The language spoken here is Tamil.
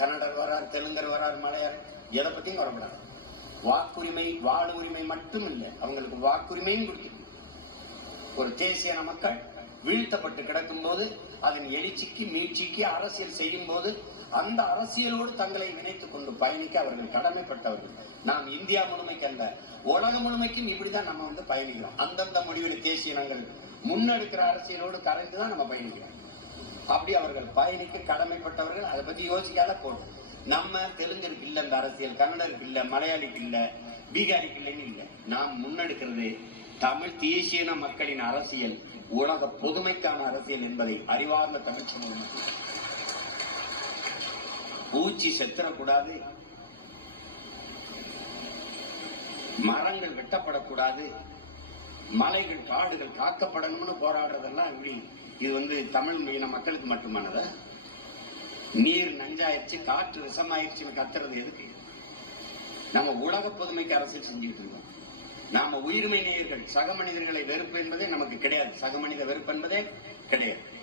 கன்னடர் வரார் தெலுங்கர் வரார் மலையார் எதை பத்தியும் வரக்கூடாது வாக்குரிமை வாழ உரிமை மட்டும் இல்லை அவங்களுக்கு வாக்குரிமையும் கொடுக்கணும் ஒரு தேசியன மக்கள் வீழ்த்தப்பட்டு கிடக்கும் போது அதன் எழுச்சிக்கு மீட்சிக்கு அரசியல் செய்யும் போது அந்த அரசியலோடு தங்களை இணைத்துக் கொண்டு பயணிக்க அவர்கள் கடமைப்பட்டவர்கள். நாம் இந்தியா முழுமைக்கு அல்ல உலகம் முழுமைக்கும் இப்படிதான் நம்ம வந்து பயணிக்கிறோம். அந்தந்த முடிவில் தேசிய இனங்கள் முன்னெடுக்கிற அரசியலோடு கரைந்து தான் நம்ம பயணிக்கிறோம். அப்படி அவர்கள் பயணிக்க கடமைப்பட்டவர்கள் அதை பத்தி யோசிக்காத போடும் நம்ம தெலுங்கருக்கு இல்ல இந்த அரசியல். கன்னடருக்கு இல்ல மலையாளிக்கு இல்ல பீகாரிக்கு இல்லைன்னு இல்ல. நாம் முன்னெடுக்கிறது தமிழ் தேசியன மக்களின் அரசியல் உலக பொதுமைக்கான அரசியல் என்பதை அறிவார்ந்த தமிழ் சமூகம் பூச்சி செத்துறக்கூடாது. மரங்கள் வெட்டப்படக்கூடாது. மலைகள் காடுகள் காக்கப்படணும்னு போராடுறதெல்லாம் இப்படி இது வந்து தமிழ் இன மக்களுக்கு மட்டுமானதா? நீர் நஞ்சாயிருச்சு காற்று விஷமாயிருச்சுன்னு கத்துறது எதுக்கு? நம்ம உலக பொதுமைக்கு அரசியல் செஞ்சுட்டு இருக்கோம். நாம உயிர்மை நேயர்கள் சக மனிதர்களை வெறுப்பு என்பதே நமக்கு கிடையாது. சக மனித வெறுப்பு என்பதே கிடையாது.